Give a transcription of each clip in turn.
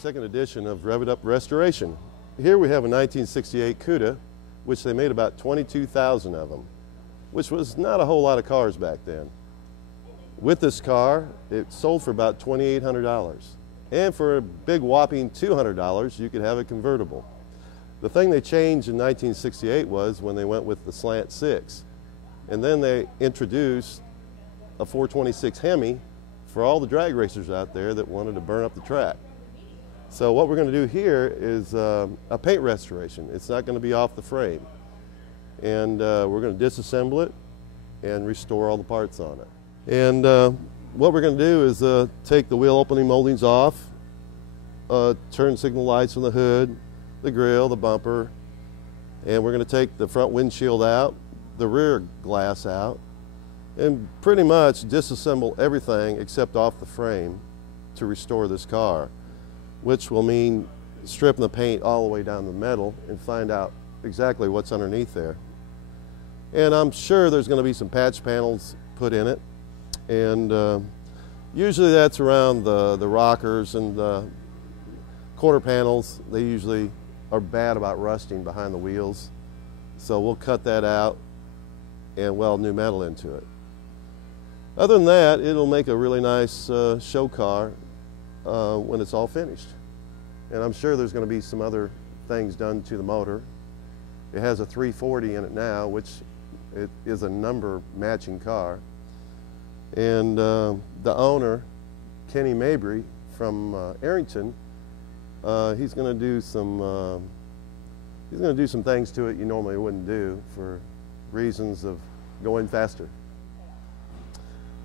second edition of Berracuda Restoration. Here we have a 1968 Cuda, which they made about 22,000 of them, which was not a whole lot of cars back then. With this car, it sold for about $2,800. And for a big whopping $200, you could have a convertible. The thing they changed in 1968 was when they went with the slant six. And then they introduced a 426 Hemi for all the drag racers out there that wanted to burn up the track. So what we're going to do here is a paint restoration. It's not going to be off the frame. And we're going to disassemble it and restore all the parts on it. And what we're going to do is take the wheel opening moldings off, turn signal lights on the hood, the grille, the bumper, and we're going to take the front windshield out, the rear glass out, and pretty much disassemble everything except off the frame to restore this car, which will mean stripping the paint all the way down the metal and find out exactly what's underneath there. And I'm sure there's going to be some patch panels put in it, and usually that's around the rockers and the corner panels. They usually are bad about rusting behind the wheels, so we'll cut that out and weld new metal into it. Other than that, it'll make a really nice show car when it's all finished. And I'm sure there's going to be some other things done to the motor. It has a 340 in it now, which it is a number matching car. And the owner, Kenny Mabry from Arrington, he's going to do some things to it you normally wouldn't do for reasons of going faster.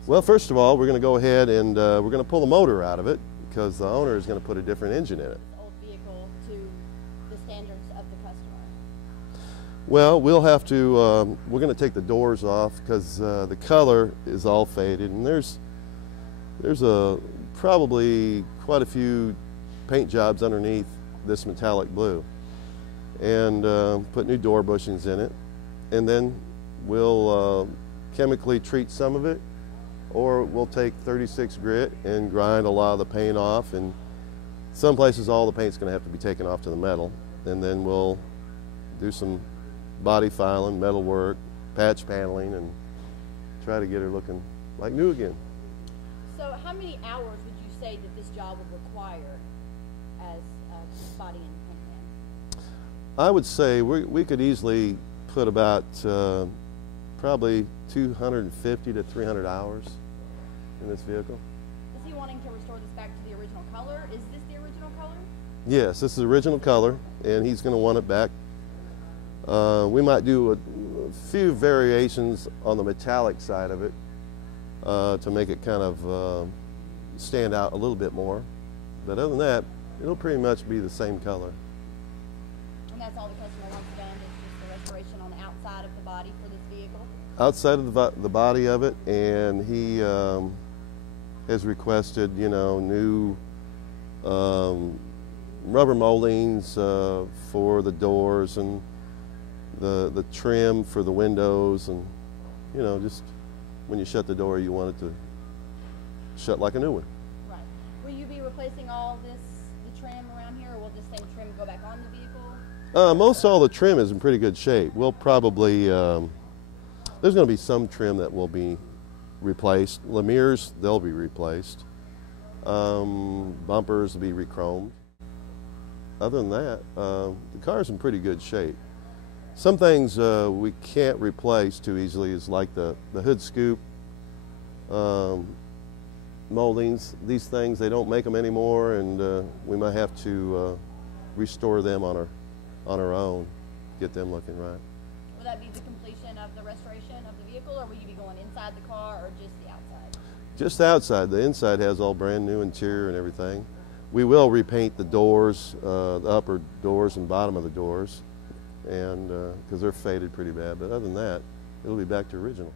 Well, first of all, we're going to go ahead and we're going to pull the motor out of it because the owner is going to put a different engine in it. Old vehicle to the standards of the customer. Well, we'll have to, we're going to take the doors off because the color is all faded, and there's probably quite a few paint jobs underneath this metallic blue, and put new door bushings in it, and then we'll chemically treat some of it, or we'll take 36 grit and grind a lot of the paint off, and some places all the paint's going to have to be taken off to the metal, and then we'll do some body filing, metal work, patch paneling, and try to get her looking like new again. So how many hours would you say that this job would require as a body and paint man? I would say we could easily put about probably 250 to 300 hours in this vehicle. Is he wanting to restore this back to the original color? Is this the original color? Yes, this is the original color, and he's going to want it back. We might do a few variations on the metallic side of it to make it kind of stand out a little bit more. But other than that, it'll pretty much be the same color. And that's all the customer wants done, is just the restoration on the outside of the body for this vehicle? Outside of the body of it, and he has requested, you know, new rubber moldings for the doors and the trim for the windows, and you know, just when you shut the door you want it to shut like a new one. Right. Will you be replacing all the trim around here, or will this same trim go back on the vehicle? Most all the trim is in pretty good shape. We'll probably there's going to be some trim that will be replaced. Lemires, they'll be replaced. Bumpers will be re-chromed. Other than that, the car's in pretty good shape. Some things we can't replace too easily is like the hood scoop moldings. These things, they don't make them anymore, and we might have to restore them on our own, get them looking right. Will that be the completion of the restoration of the vehicle, or will you be going inside the car, or just the outside? Just outside. The inside has all brand new interior and everything. We will repaint the doors, the upper doors and bottom of the doors, and because they're faded pretty bad. But other than that, it'll be back to original.